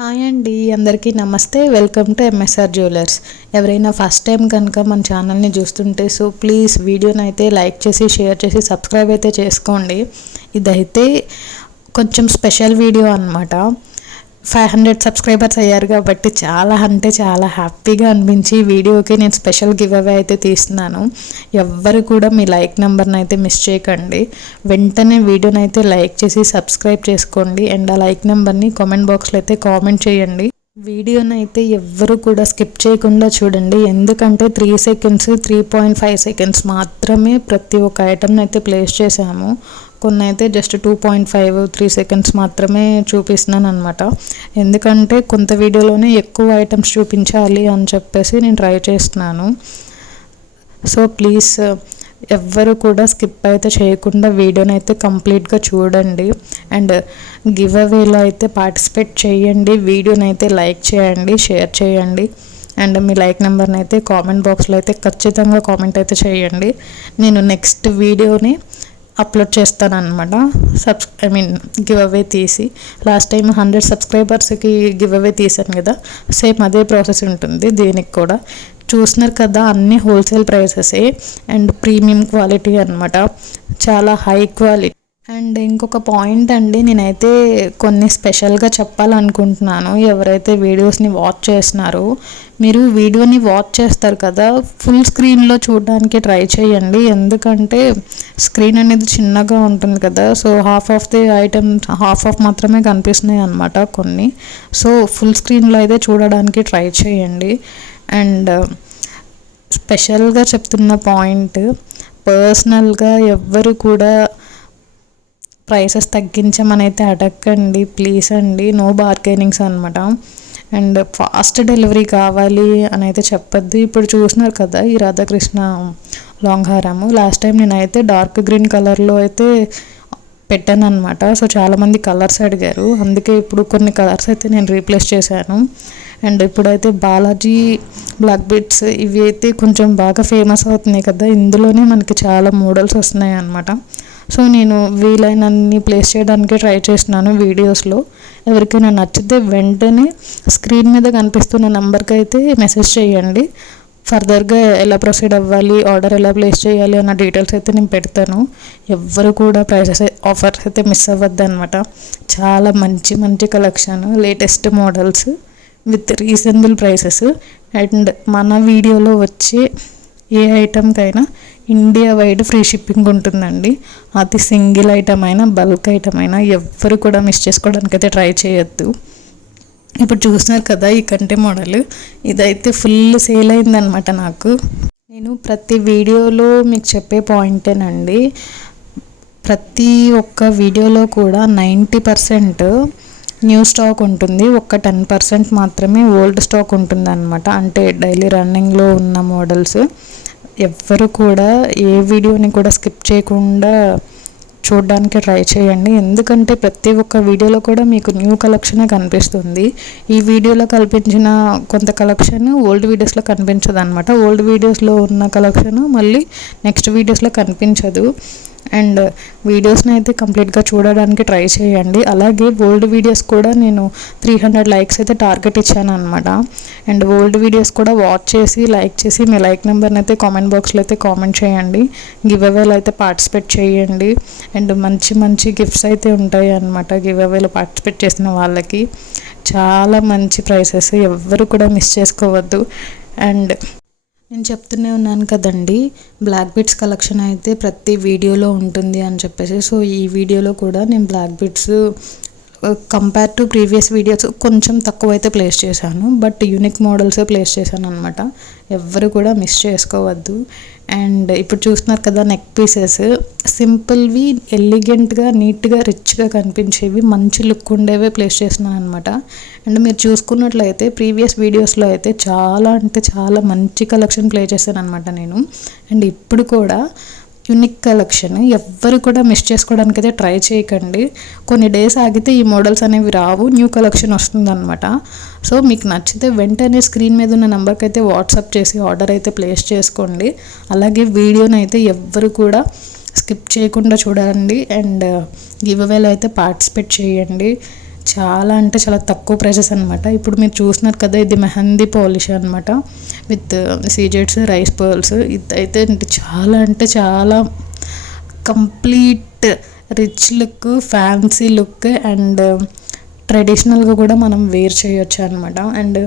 Hi అండి అందరికీ నమస్తే. వెల్కమ్ టు ఎంఎస్ఆర్ జ్యువెలర్స్ ఎవరైనా ఫస్ట్ టైం కనుక మన ఛానల్ని చూస్తుంటే సో ప్లీజ్ వీడియోని అయితే లైక్ చేసి షేర్ చేసి సబ్స్క్రైబ్ అయితే చేసుకోండి. ఇదైతే కొంచెం స్పెషల్ వీడియో అనమాట ఫైవ్ హండ్రెడ్ సబ్స్క్రైబర్స్ అయ్యారు కాబట్టి చాలా అంటే చాలా హ్యాపీగా అనిపించి వీడియోకి నేను స్పెషల్ గివ్ అవే అయితే తీస్తున్నాను. ఎవ్వరు కూడా మీ లైక్ నెంబర్ని అయితే మిస్ చేయకండి. వెంటనే వీడియోని అయితే లైక్ చేసి సబ్స్క్రైబ్ చేసుకోండి. అండ్ ఆ లైక్ నెంబర్ని కామెంట్ బాక్స్లో అయితే కామెంట్ చేయండి. వీడియోని అయితే ఎవ్వరు కూడా స్కిప్ చేయకుండా చూడండి. ఎందుకంటే three seconds three point five seconds మాత్రమే ప్రతి ఒక్క ఐటమ్ని అయితే ప్లేస్ చేసాము కొన్ని అయితే just two point five three seconds మాత్రమే చూపిస్తున్నాను అనమాట ఎందుకంటే కొంత వీడియోలోనే ఎక్కువ ఐటమ్స్ చూపించాలి అని చెప్పేసి నేను ట్రై చేస్తున్నాను. సో ప్లీజ్ ఎవ్వరు కూడా స్కిప్ అయితే చేయకుండా వీడియోని అయితే కంప్లీట్గా చూడండి. అండ్ గివ్ అవేలో అయితే పార్టిసిపేట్ చేయండి. వీడియోని అయితే లైక్ చేయండి షేర్ చేయండి. అండ్ మీ లైక్ నెంబర్ని అయితే కామెంట్ బాక్స్లో అయితే ఖచ్చితంగా కామెంట్ అయితే చేయండి. నేను నెక్స్ట్ వీడియోని అప్లోడ్ చేస్తాను అనమాట subs I mean give away తీసి. లాస్ట్ టైం హండ్రెడ్ సబ్స్క్రైబర్స్కి గివ్ అవే తీసాను కదా. సేమ్ అదే ప్రాసెస్ ఉంటుంది దీనికి కూడా. చూసినారు కదా అన్ని హోల్సేల్ ప్రైసెసే అండ్ ప్రీమియం క్వాలిటీ అనమాట చాలా హై క్వాలిటీ అండ్ ఇంకొక పాయింట్ అండి నేనైతే కొన్ని స్పెషల్గా చెప్పాలనుకుంటున్నాను. ఎవరైతే వీడియోస్ని వాచ్ చేస్తున్నారో మీరు వీడియోని వాచ్ చేస్తారు కదా ఫుల్ స్క్రీన్లో చూడడానికి ట్రై చేయండి. ఎందుకంటే స్క్రీన్ అనేది చిన్నగా ఉంటుంది కదా so half of the items half of మాత్రమే కనిపిస్తున్నాయి అనమాట కొన్ని. సో ఫుల్ స్క్రీన్లో అయితే చూడడానికి ట్రై చేయండి. అండ్ స్పెషల్గా చెప్తున్న పాయింట్ పర్సనల్గా ఎవ్వరు కూడా ప్రైసెస్ తగ్గించమని అయితే అడగండి ప్లీజ్ అండి. నో బార్గెనింగ్స్ అనమాట అండ్ ఫాస్ట్ డెలివరీ కావాలి అని అయితే చెప్పొద్దు. ఇప్పుడు చూసినారు కదా ఈ రాధాకృష్ణ లాంగ్ హారము లాస్ట్ టైం నేనైతే డార్క్ గ్రీన్ కలర్లో అయితే పెట్టాను అనమాట సో చాలామంది కలర్స్ అడిగారు. అందుకే ఇప్పుడు కొన్ని కలర్స్ అయితే నేను రీప్లేస్ చేశాను. అండ్ ఇప్పుడైతే బాలాజీ బ్లాక్ బిట్స్ ఇవి అయితే కొంచెం బాగా ఫేమస్ అవుతున్నాయి కదా. ఇందులోనే మనకి చాలా మోడల్స్ వస్తున్నాయి అనమాట సో నేను వీలైనన్ని ప్లేస్ చేయడానికి ట్రై చేస్తున్నాను వీడియోస్లో ఎవరికైనా నచ్చితే వెంటనే స్క్రీన్ మీద కనిపిస్తున్న నెంబర్కి అయితే మెసేజ్ చేయండి. ఫర్దర్గా ఎలా ప్రొసీడ్ అవ్వాలి ఆర్డర్ ఎలా ప్లేస్ చేయాలి అన్న డీటెయిల్స్ అయితే నేను పెడతాను. ఎవ్వరు కూడా ప్రైసెస్ ఆఫర్స్ అయితే మిస్ అవ్వద్దు అనమాట చాలా మంచి మంచి collection latest models with reasonable prices and మన వీడియోలో వచ్చే ఏ ఐటమ్కైనా ఇండియా వైడ్ ఫ్రీ షిప్పింగ్ ఉంటుందండి. అది సింగిల్ ఐటమ్ అయినా బల్క్ ఐటమ్ అయినా ఎవ్వరు కూడా మిస్ చేసుకోవడానికి అయితే ట్రై చేయొద్దు. ఇప్పుడు చూసినారు కదా ఈ కంటే మోడల్. ఇదైతే ఫుల్ సేల్ అయిందనమాట నాకు. నేను ప్రతి వీడియోలో మీకు చెప్పే పాయింటేనండి. ప్రతి ఒక్క వీడియోలో కూడా నైంటీ పర్సెంట్ న్యూ స్టాక్ ఉంటుంది. ఒక్క టెన్ పర్సెంట్ మాత్రమే ఓల్డ్ స్టాక్ ఉంటుంది అంటే డైలీ రన్నింగ్లో ఉన్న మోడల్స్. ఎవ్వరు కూడా ఏ వీడియోని కూడా స్కిప్ చేయకుండా చూడడానికి ట్రై చేయండి. ఎందుకంటే ప్రతి ఒక్క వీడియోలో కూడా మీకు న్యూ కలెక్షనే కనిపిస్తుంది. ఈ వీడియోలో కల్పించిన కొంత కలెక్షన్ ఓల్డ్ వీడియోస్లో కనిపించదు అనమాట ఓల్డ్ వీడియోస్లో ఉన్న కలెక్షన్ మళ్ళీ నెక్స్ట్ వీడియోస్లో కనిపించదు. అండ్ వీడియోస్ని అయితే కంప్లీట్గా చూడడానికి ట్రై చేయండి. అలాగే ఓల్డ్ వీడియోస్ కూడా నేను త్రీ హండ్రెడ్ లైక్స్ అయితే టార్గెట్ ఇచ్చాను అనమాట అండ్ ఓల్డ్ వీడియోస్ కూడా వాచ్ చేసి లైక్ చేసి మీ లైక్ నెంబర్ని అయితే కామెంట్ బాక్స్లో అయితే కామెంట్ చేయండి. గివ్ అవేలో అయితే పార్టిసిపేట్ చేయండి. అండ్ మంచి మంచి గిఫ్ట్స్ అయితే ఉంటాయి అనమాట గివ్ అవేలో పార్టిసిపేట్ చేసిన వాళ్ళకి. చాలా మంచి ప్రైసెస్ ఎవ్వరు కూడా మిస్ చేసుకోవద్దు. అండ్ నేను చెప్తూనే ఉన్నాను కదండి బ్లాక్ బిట్స్ కలెక్షన్ అయితే ప్రతి వీడియోలో ఉంటుంది అని చెప్పేసి. సో ఈ వీడియోలో కూడా నేను black bits compare to previous videos కొంచెం తక్కువ అయితే ప్లేస్ చేశాను. బట్ యూనిక్ మోడల్సే ప్లేస్ చేశాను అనమాట ఎవ్వరు కూడా మిస్ చేసుకోవద్దు. అండ్ ఇప్పుడు చూస్తున్నారు కదా నెక్ పీసెస్ సింపుల్వి ఎలిగెంట్గా నీట్గా రిచ్గా కనిపించేవి మంచి లుక్ ఉండేవే ప్లేస్ చేస్తున్నాను అనమాట అండ్ మీరు చూసుకున్నట్లయితే ప్రీవియస్ వీడియోస్లో అయితే చాలా అంటే చాలా మంచి కలెక్షన్ ప్లే చేశాను అనమాట నేను. అండ్ ఇప్పుడు కూడా యూనిక్ కలెక్షన్ ఎవ్వరు కూడా మిస్ చేసుకోవడానికి అయితే ట్రై చేయకండి. కొన్ని డేస్ ఆగితే ఈ మోడల్స్ అనేవి రావు న్యూ కలెక్షన్ వస్తుందన్నమాట. సో మీకు నచ్చితే వెంటనే స్క్రీన్ మీద ఉన్న నెంబర్కి అయితే వాట్సాప్ చేసి ఆర్డర్ అయితే ప్లేస్ చేసుకోండి. అలాగే వీడియోని అయితే ఎవ్వరు కూడా స్కిప్ చేయకుండా చూడండి. అండ్ గివ్ అవేలో అయితే పార్టిసిపేట్ చేయండి. చాలా అంటే చాలా తక్కువ ప్రైసెస్ అనమాట ఇప్పుడు మీరు చూసినారు కదా ఇది మెహందీ పాలిష్ అనమాట విత్ సీజెట్స్ రైస్ పర్ల్స్ ఇది అయితే చాలా అంటే చాలా complete rich look fancy look and ట్రెడిషనల్గా కూడా మనం వేర్ చేయొచ్చు అనమాట అండ్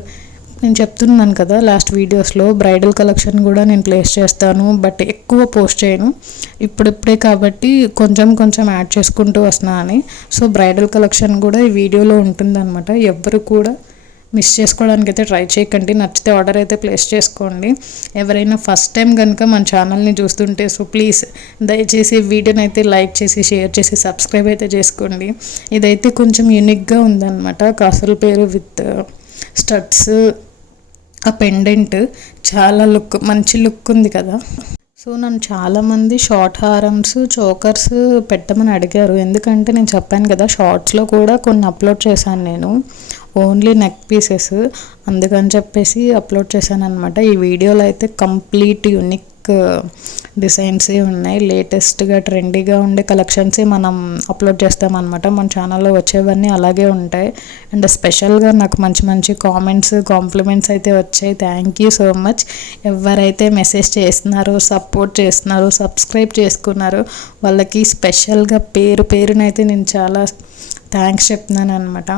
నేను చెప్తున్నాను కదా లాస్ట్ వీడియోస్లో బ్రైడల్ కలెక్షన్ కూడా నేను ప్లేస్ చేస్తాను బట్ ఎక్కువ పోస్ట్ చేయను. ఇప్పుడిప్పుడే కాబట్టి కొంచెం కొంచెం యాడ్ చేసుకుంటూ వస్తున్నాను సో బ్రైడల్ కలెక్షన్ కూడా ఈ వీడియోలో ఉంటుందన్నమాట. ఎవ్వరు కూడా మిస్ చేసుకోవడానికి అయితే ట్రై చేయకండి. నచ్చితే ఆర్డర్ అయితే ప్లేస్ చేసుకోండి. ఎవరైనా ఫస్ట్ టైం కనుక మన ఛానల్ని చూస్తుంటే సో ప్లీజ్ దయచేసి వీడియోని అయితే లైక్ చేసి షేర్ చేసి సబ్స్క్రైబ్ అయితే చేసుకోండి. ఇదైతే కొంచెం యూనిక్గా ఉందన్నమాట. కాసుల పేరు విత్ స్టడ్స్ uh, ఆ పెండెంట్ చాలా లుక్ మంచి లుక్ ఉంది కదా. సో నన్ను చాలామంది షార్ట్ హారమ్స్ చోకర్స్ పెట్టమని అడిగారు. ఎందుకంటే నేను చెప్పాను కదా షార్ట్స్లో కూడా కొన్ని అప్లోడ్ చేశాను నేను. ఓన్లీ నెక్ పీసెస్ అందుకని చెప్పేసి అప్లోడ్ చేశాను అనమాట ఈ వీడియోలో అయితే కంప్లీట్ యూనిక్ డిజైన్సే ఉన్నాయి. లేటెస్ట్గా ట్రెండీగా ఉండే కలెక్షన్సే మనం అప్లోడ్ చేస్తామన్నమాట. మన ఛానల్లో వచ్చేవన్నీ అలాగే ఉంటాయి. అండ్ స్పెషల్గా నాకు మంచి మంచి కామెంట్స్ కాంప్లిమెంట్స్ అయితే వచ్చాయి. Thank you so much. ఎవరైతే మెసేజ్ చేస్తున్నారో సపోర్ట్ చేస్తున్నారో సబ్స్క్రైబ్ చేసుకున్నారో వాళ్ళకి స్పెషల్గా పేరు పేరునైతే నేను చాలా థ్యాంక్స్ చెప్తున్నాను అనమాట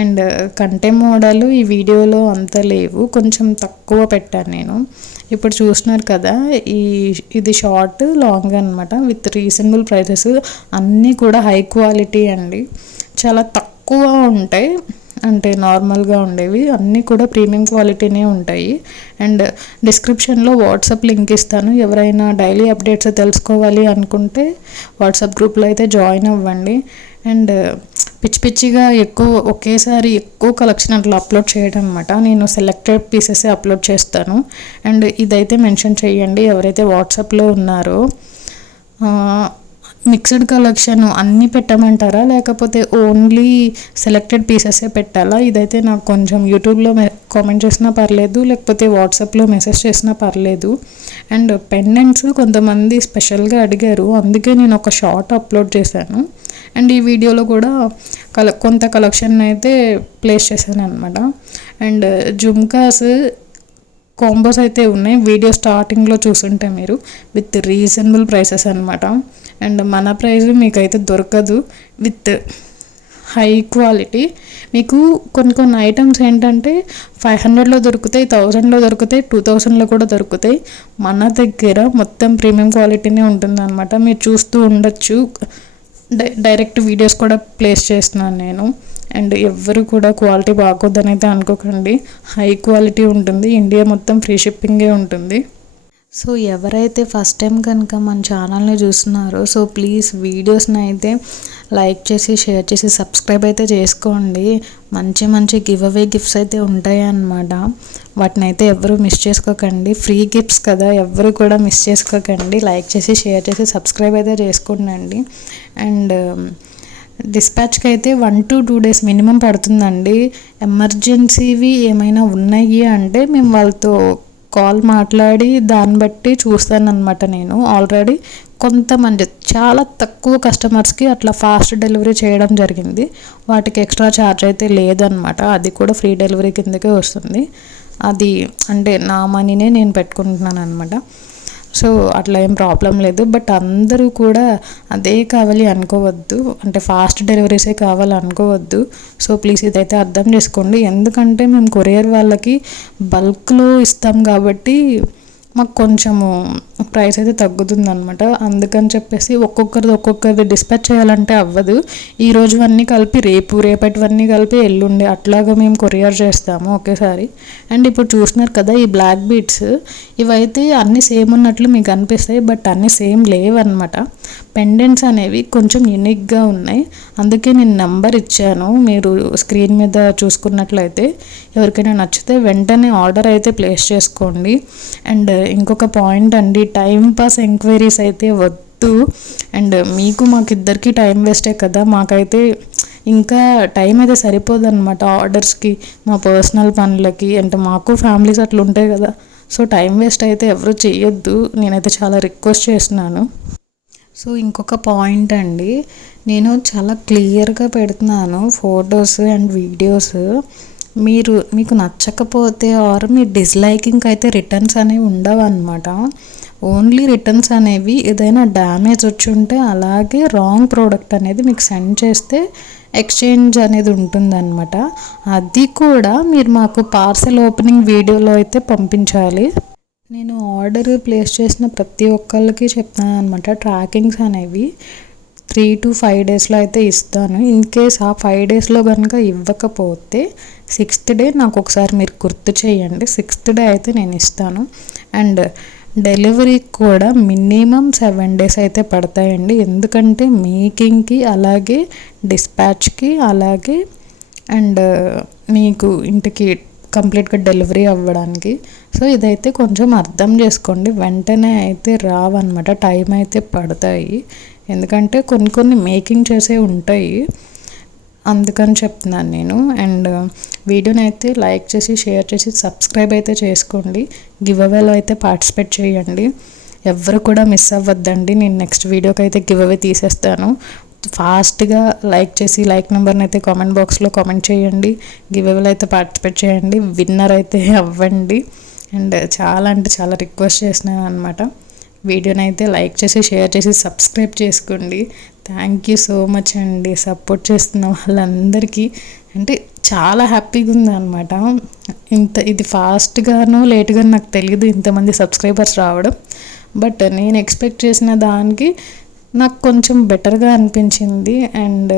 అండ్ uh, కంటే మోడల్ ఈ వీడియోలో అంత లేవు. కొంచెం తక్కువ పెట్టాను నేను. ఇప్పుడు చూస్తున్నారు కదా ఈ ఇది షార్ట్ లాంగ్ అనమాట విత్ రీజనబుల్ ప్రైసెస్ అన్నీ కూడా హై క్వాలిటీ అండి. చాలా తక్కువ ఉంటాయి. అంటే నార్మల్గా ఉండేవి. అన్నీ కూడా ప్రీమియం క్వాలిటీనే ఉంటాయి. అండ్ డిస్క్రిప్షన్లో వాట్సాప్ లింక్ ఇస్తాను. ఎవరైనా డైలీ అప్డేట్స్ తెలుసుకోవాలి అనుకుంటే వాట్సాప్ గ్రూప్లో అయితే జాయిన్ అవ్వండి. అండ్ పిచ్చి పిచ్చిగా ఎక్కువ ఒకేసారి ఎక్కువ కలెక్షన్ అట్లా అప్లోడ్ చేయడం అనమాట నేను సెలెక్టెడ్ పీసెస్ అప్లోడ్ చేస్తాను. అండ్ ఇదైతే మెన్షన్ చేయండి ఎవరైతే వాట్సాప్లో ఉన్నారో. మిక్స్డ్ కలెక్షన్ అన్నీ పెట్టమంటారా? లేకపోతే ఓన్లీ సెలెక్టెడ్ పీసెసే పెట్టాలా? ఇదైతే నాకు కొంచెం యూట్యూబ్లో కామెంట్ చేసినా పర్లేదు లేకపోతే వాట్సాప్లో మెసేజ్ చేసినా పర్లేదు. అండ్ పెండెంట్స్ కొంతమంది స్పెషల్గా అడిగారు అందుకే నేను ఒక షార్ట్ అప్లోడ్ చేశాను. అండ్ ఈ వీడియోలో కూడా కల కొంత కలెక్షన్ అయితే ప్లేస్ చేశాను అనమాట అండ్ జుమ్కాస్ కాంబోస్ అయితే ఉన్నాయి. వీడియో స్టార్టింగ్లో చూసుంటే మీరు విత్ రీజనబుల్ ప్రైసెస్ అనమాట అండ్ మన ప్రైస్ మీకైతే దొరకదు. విత్ హై క్వాలిటీ మీకు కొన్ని కొన్ని ఐటమ్స్ ఏంటంటే ఫైవ్ హండ్రెడ్లో దొరుకుతాయి థౌజండ్లో దొరుకుతాయి టూ థౌజండ్లో కూడా దొరుకుతాయి. మన దగ్గర మొత్తం ప్రీమియం క్వాలిటీనే ఉంటుంది అనమాట మీరు చూస్తూ ఉండొచ్చు. డైరెక్ట్ వీడియోస్ కూడా ప్లేస్ చేస్తున్నాను నేను. అండ్ ఎవ్వరు కూడా క్వాలిటీ బాగోద్దని అయితే అనుకోకండి. హై క్వాలిటీ ఉంటుంది. ఇండియా మొత్తం ఫ్రీ షిప్పింగే ఉంటుంది. సో ఎవరైతే ఫస్ట్ టైం కనుక మన ఛానల్ని చూస్తున్నారో సో ప్లీజ్ వీడియోస్ని అయితే లైక్ చేసి షేర్ చేసి సబ్స్క్రైబ్ అయితే చేసుకోండి. మంచి మంచి గివ్ అవే గిఫ్ట్స్ అయితే ఉంటాయి అన్నమాట. వాటిని అయితే ఎవరు మిస్ చేసుకోకండి. ఫ్రీ గిఫ్ట్స్ కదా ఎవరు కూడా మిస్ చేసుకోకండి. లైక్ చేసి షేర్ చేసి సబ్స్క్రైబ్ అయితే చేసుకోండి అండ్ డిస్పాచ్కి అయితే one to two days minimum పడుతుందండి. ఎమర్జెన్సీవి ఏమైనా ఉన్నాయి అంటే మేము వాళ్ళతో కాల్ మాట్లాడి దాన్ని బట్టి చూస్తానన్నమాట నేను. ఆల్రెడీ కొంతమంది చాలా తక్కువ కస్టమర్స్కి అట్లా ఫాస్ట్ డెలివరీ చేయడం జరిగింది. వాటికి ఎక్స్ట్రా ఛార్జ్ అయితే లేదనమాట అది కూడా ఫ్రీ డెలివరీ కిందకే వస్తుంది. అది అంటే నా మనీనే నేను పెట్టుకుంటున్నాను అనమాట సో అట్లా ఏం ప్రాబ్లం లేదు. బట్ అందరూ కూడా అదే కావాలి అనుకోవద్దు. అంటే ఫాస్ట్ డెలివరీసే కావాలి అనుకోవద్దు. సో ప్లీజ్ ఇదైతే అర్థం చేసుకోండి. ఎందుకంటే మేము కొరియర్ వాళ్ళకి బల్క్లో ఇస్తాం కాబట్టి మాకు కొంచెము ప్రైస్ అయితే తగ్గుతుంది అనమాట అందుకని చెప్పేసి ఒక్కొక్కరిది ఒక్కొక్కరిది డిస్పాచ్ చేయాలంటే అవ్వదు. ఈ రోజు అన్నీ కలిపి రేపు రేపటివన్నీ కలిపి ఎల్లుండి అట్లాగా మేము కొరియర్ చేస్తాము ఒకేసారి. అండ్ ఇప్పుడు చూసినారు కదా ఈ బ్లాక్ బీట్స్ ఇవైతే అన్నీ సేమ్ ఉన్నట్లు మీకు అనిపిస్తాయి బట్ అన్నీ సేమ్ లేవన్నమాట. పెండెంట్స్ అనేవి కొంచెం యూనిక్గా ఉన్నాయి. అందుకే నేను నెంబర్ ఇచ్చాను. మీరు స్క్రీన్ మీద చూసుకున్నట్లయితే ఎవరికైనా నచ్చితే వెంటనే ఆర్డర్ అయితే ప్లేస్ చేసుకోండి. అండ్ ఇంకొక పాయింట్ అండి టైం పాస్ ఎంక్వైరీస్ అయితే వద్దు. అండ్ మీకు మాకిద్దరికి టైం వేస్టే కదా మాకైతే ఇంకా టైం అయితే సరిపోదన్నమాట ఆర్డర్స్కి మా పర్సనల్ పనులకి. అంటే మాకు ఫ్యామిలీస్ అట్లా ఉంటాయి కదా సో టైం వేస్ట్ అయితే ఎవరు చేయొద్దు నేనైతే చాలా రిక్వెస్ట్ చేస్తున్నాను. సో ఇంకొక పాయింట్ అండి. నేను చాలా క్లియర్గా పెడుతున్నాను ఫొటోస్ అండ్ వీడియోస్. మీరు మీకు నచ్చకపోతే ఆర్ మీ డిస్లైకింగ్ అయితే రిటర్న్స్ అనేవి ఉండవు అనమాట ఓన్లీ రిటర్న్స్ అనేవి ఏదైనా డ్యామేజ్ వచ్చి ఉంటే అలాగే రాంగ్ ప్రోడక్ట్ అనేది మీకు సెండ్ చేస్తే ఎక్స్చేంజ్ అనేది ఉంటుందన్నమాట. అది కూడా మీరు మాకు పార్సెల్ ఓపెనింగ్ వీడియోలో అయితే పంపించాలి. నేను ఆర్డర్ ప్లేస్ చేసిన ప్రతి ఒక్కరికి చెప్తాను అనమాట ట్రాకింగ్స్ అనేవి త్రీ టు ఫైవ్ డేస్లో అయితే ఇస్తాను. ఇన్ కేస్ ఆ ఫైవ్ డేస్లో కనుక ఇవ్వకపోతే సిక్స్త్ డే నాకు ఒకసారి మీరు గుర్తు చేయండి. సిక్స్త్ డే అయితే నేను ఇస్తాను. అండ్ డెలివరీ కూడా మినిమం సెవెన్ డేస్ అయితే పడతాయండి. ఎందుకంటే మేకింగ్కి అలాగే డిస్పాచ్కి అలాగే అండ్ మీకు ఇంటికి కంప్లీట్గా డెలివరీ అవ్వడానికి. సో ఇదైతే కొంచెం అర్థం చేసుకోండి. వెంటనే అయితే రావన్నమాట. టైం అయితే పడతాయి. ఎందుకంటే కొన్ని కొన్ని మేకింగ్ చేసే ఉంటాయి. అందుకని చెప్తున్నాను నేను. అండ్ వీడియోని అయితే లైక్ చేసి షేర్ చేసి సబ్స్క్రైబ్ అయితే చేసుకోండి. గివ్ అవేలో అయితే పార్టిసిపేట్ చేయండి. ఎవరు కూడా మిస్ అవ్వద్దండి. నేను నెక్స్ట్ వీడియోకి అయితే గివ్ అవే తీసేస్తాను. ఫాస్ట్గా లైక్ చేసి లైక్ నెంబర్ని అయితే కామెంట్ బాక్స్లో కామెంట్ చేయండి. గివ్ అయితే పార్టిసిపేట్ చేయండి. విన్నర్ అయితే అవ్వండి. అండ్ చాలా అంటే చాలా రిక్వెస్ట్ చేసినాను అనమాట వీడియోని అయితే లైక్ చేసి షేర్ చేసి సబ్స్క్రైబ్ చేసుకోండి. థ్యాంక్ యూ సో మచ్ అండి. సపోర్ట్ చేస్తున్న వాళ్ళందరికీ. అంటే చాలా హ్యాపీగా ఉంది అనమాట ఇంత ఇది ఫాస్ట్గానో లేట్గా నాకు తెలియదు ఇంతమంది సబ్స్క్రైబర్స్ రావడం. బట్ నేను ఎక్స్పెక్ట్ చేసిన దానికి నాకు కొంచెం బెటర్గా అనిపించింది అండ్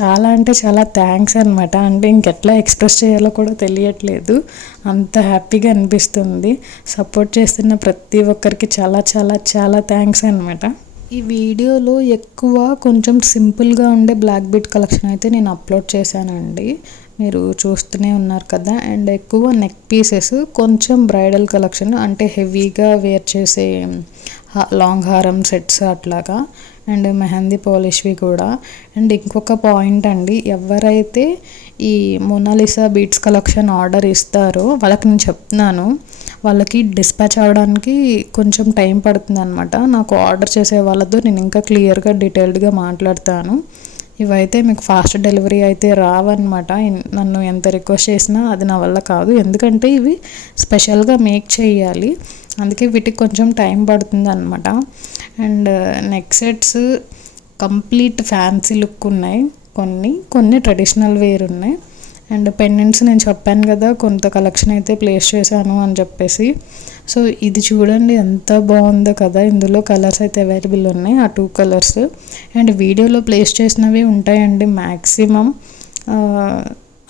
చాలా అంటే చాలా థ్యాంక్స్ అనమాట అంటే ఇంకెట్లా ఎక్స్ప్రెస్ చేయాలో కూడా తెలియట్లేదు. అంత హ్యాపీగా అనిపిస్తుంది. సపోర్ట్ చేస్తున్న ప్రతి ఒక్కరికి చాలా చాలా చాలా థ్యాంక్స్ అనమాట ఈ వీడియోలో ఎక్కువ కొంచెం సింపుల్గా ఉండే బ్లాక్ బీట్ కలెక్షన్ అయితే నేను అప్లోడ్ చేశానండి. మీరు చూస్తూనే ఉన్నారు కదా. అండ్ ఎక్కువ నెక్ పీసెస్ కొంచెం బ్రైడల్ కలెక్షన్ అంటే హెవీగా వేర్ చేసే లాంగ్ హారం సెట్స్ అట్లాగా. అండ్ మెహందీ పాలిష్వి కూడా. అండ్ ఇంకొక పాయింట్ అండి ఎవరైతే ఈ మొనాలిసా బీట్స్ కలెక్షన్ ఆర్డర్ ఇస్తారో వాళ్ళకి నేను చెప్తున్నాను వాళ్ళకి డిస్పాచ్ అవ్వడానికి కొంచెం టైం పడుతుంది అనమాట నాకు ఆర్డర్ చేసే వాళ్ళతో నేను ఇంకా క్లియర్గా డీటెయిల్డ్గా మాట్లాడతాను. ఇవైతే మీకు ఫాస్ట్ డెలివరీ అయితే రావన్నమాట. నన్ను ఎంత రిక్వెస్ట్ చేసినా అది నా వల్ల కాదు. ఎందుకంటే ఇవి స్పెషల్గా మేక్ చేయాలి. అందుకే వీటికి కొంచెం టైం పడుతుంది అనమాట and neck sets complete fancy look ఉన్నాయి. కొన్ని కొన్ని ట్రెడిషనల్ వేర్ ఉన్నాయి. అండ్ పెండెంట్స్ నేను చెప్పాను కదా కొంత కలెక్షన్ అయితే ప్లేస్ చేశాను అని చెప్పేసి. సో ఇది చూడండి ఎంత బాగుందో కదా. ఇందులో కలర్స్ అయితే అవైలబుల్ ఉన్నాయి. ఆ టూ కలర్స్ అండ్ వీడియోలో ప్లేస్ చేసినవి ఉంటాయండి మ్యాక్సిమం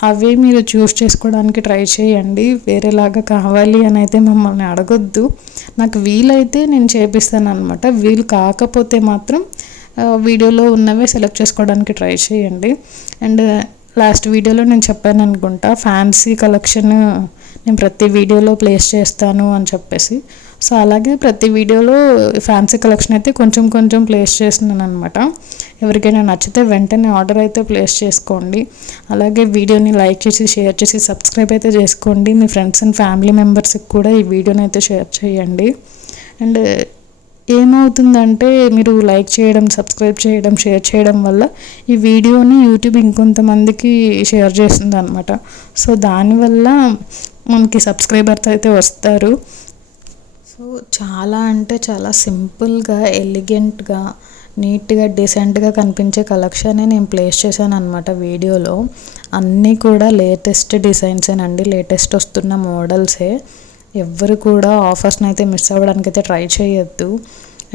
అవే మీరు చూస్ చేసుకోవడానికి ట్రై చేయండి. వేరేలాగా కావాలి అని అయితే మమ్మల్ని అడగొద్దు. నాకు వీలైతే నేను చేపిస్తాను అనమాట వీలు కాకపోతే మాత్రం వీడియోలో ఉన్నవే సెలెక్ట్ చేసుకోవడానికి ట్రై చేయండి. అండ్ లాస్ట్ వీడియోలో నేను చెప్పాను అనుకుంటా ఫ్యాన్సీ కలెక్షన్ నేను ప్రతి వీడియోలో ప్లేస్ చేస్తాను అని చెప్పేసి. సో అలాగే ప్రతి వీడియోలో ఫ్యాన్సీ కలెక్షన్ అయితే కొంచెం కొంచెం ప్లేస్ చేస్తున్నాను అనమాట ఎవరికైనా నచ్చితే వెంటనే ఆర్డర్ అయితే ప్లేస్ చేసుకోండి. అలాగే వీడియోని లైక్ చేసి షేర్ చేసి సబ్స్క్రైబ్ అయితే చేసుకోండి. మీ ఫ్రెండ్స్ అండ్ ఫ్యామిలీ మెంబర్స్కి కూడా ఈ వీడియోని అయితే షేర్ చేయండి. అండ్ ఏమవుతుందంటే మీరు లైక్ చేయడం సబ్స్క్రైబ్ చేయడం షేర్ చేయడం వల్ల ఈ వీడియోని యూట్యూబ్ ఇంకొంతమందికి షేర్ చేస్తుంది అనమాట సో దానివల్ల మనకి సబ్స్క్రైబర్స్ అయితే వస్తారు. సో చాలా అంటే చాలా సింపుల్గా ఎలిగెంట్గా నీట్గా డీసెంట్గా కనిపించే కలెక్షనే నేను ప్లేస్ చేశాను అనమాట వీడియోలో. అన్నీ కూడా లేటెస్ట్ డిజైన్సేనండి. లేటెస్ట్ వస్తున్న మోడల్సే. ఎవ్వరు కూడా ఆఫర్స్ని అయితే మిస్ అవ్వడానికి అయితే ట్రై చేయొద్దు.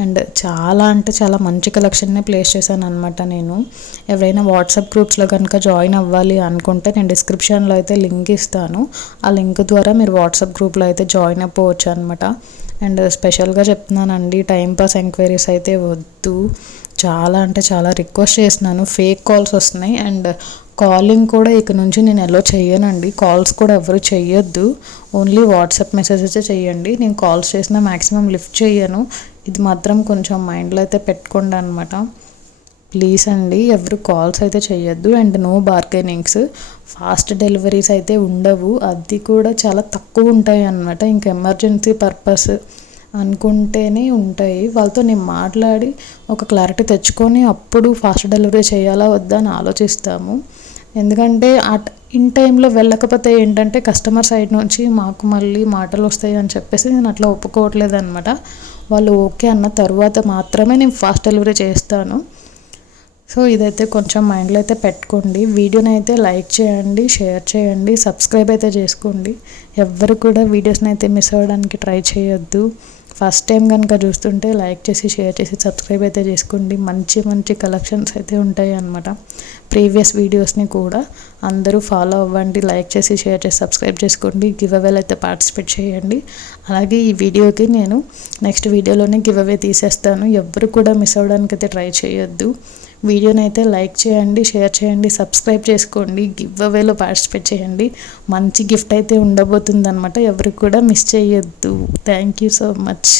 అండ్ చాలా అంటే చాలా మంచి కలెక్షన్నే ప్లేస్ చేశాను అనమాట నేను. ఎవరైనా వాట్సాప్ గ్రూప్స్లో కనుక జాయిన్ అవ్వాలి అనుకుంటే నేను డిస్క్రిప్షన్లో అయితే లింక్ ఇస్తాను. ఆ లింక్ ద్వారా మీరు వాట్సాప్ గ్రూప్లో అయితే జాయిన్ అయిపోవచ్చు అనమాట అండ్ స్పెషల్గా చెప్తున్నానండి టైంపాస్ ఎంక్వైరీస్ అయితే వద్దు. చాలా అంటే చాలా రిక్వెస్ట్ చేస్తున్నాను. ఫేక్ కాల్స్ వస్తున్నాయి అండ్ కాలింగ్ కూడా ఇక నుంచి నేను ఎలా చేయనండి కాల్స్ కూడా ఎవరు చేయొద్దు ఓన్లీ వాట్సాప్ మెసేజెస్ చేయండి నేను కాల్స్ చేసిన మ్యాక్సిమం లిఫ్ట్ చేయను ఇది మాత్రం కొంచెం మైండ్లో అయితే పెట్టుకోండి అనమాట ప్లీజ్ అండి ఎవరు కాల్స్ అయితే చేయొద్దు and no bargainings. Fast deliveries అయితే ఉండవు. అది కూడా చాలా తక్కువ ఉంటాయి అనమాట ఇంకా ఎమర్జెన్సీ పర్పస్ అనుకుంటేనే ఉంటాయి. వాళ్ళతో నేను మాట్లాడి ఒక క్లారిటీ తెచ్చుకొని అప్పుడు ఫాస్ట్ డెలివరీ చేయాలా వద్దా అని ఆలోచిస్తాము. ఎందుకంటే ఆ ఇన్ టైంలో వెళ్ళకపోతే ఏంటంటే కస్టమర్ సైడ్ నుంచి మాకు మళ్ళీ మాటలు వస్తాయి అని చెప్పేసి నేను అట్లా ఒప్పుకోవట్లేదు అనమాట వాళ్ళు ఓకే అన్న తర్వాత మాత్రమే నేను ఫాస్ట్ డెలివరీ చేస్తాను. సో ఇదైతే కొంచెం మైండ్లో అయితే పెట్టుకోండి. వీడియోని అయితే లైక్ చేయండి షేర్ చేయండి సబ్స్క్రైబ్ అయితే చేసుకోండి. ఎవ్వరు కూడా వీడియోస్ని అయితే మిస్ అవ్వడానికి ట్రై చేయొద్దు. ఫస్ట్ టైం కనుక చూస్తుంటే లైక్ చేసి షేర్ చేసి సబ్స్క్రైబ్ అయితే చేసుకోండి. మంచి మంచి కలెక్షన్స్ అయితే ఉంటాయి అన్నమాట. ప్రీవియస్ వీడియోస్ని కూడా అందరూ ఫాలో అవ్వండి లైక్ చేసి షేర్ చేసి సబ్స్క్రైబ్ చేసుకోండి. గివ్ అవేలు అయితే పార్టిసిపేట్ చేయండి. అలాగే ఈ వీడియోకి నేను నెక్స్ట్ వీడియోలోనే గివ్ అవే తీసేస్తాను. ఎవ్వరు కూడా మిస్ అవ్వడానికి అయితే ట్రై చేయొద్దు. వీడియోని అయితే లైక్ చేయండి షేర్ చేయండి సబ్స్క్రైబ్ చేసుకోండి గివ్ అవేలో పార్టిసిపేట్ చేయండి. మంచి గిఫ్ట్ అయితే ఉండబోతుంది అనమాట ఎవరికి కూడా మిస్ చేయొద్దు. Thank you so much.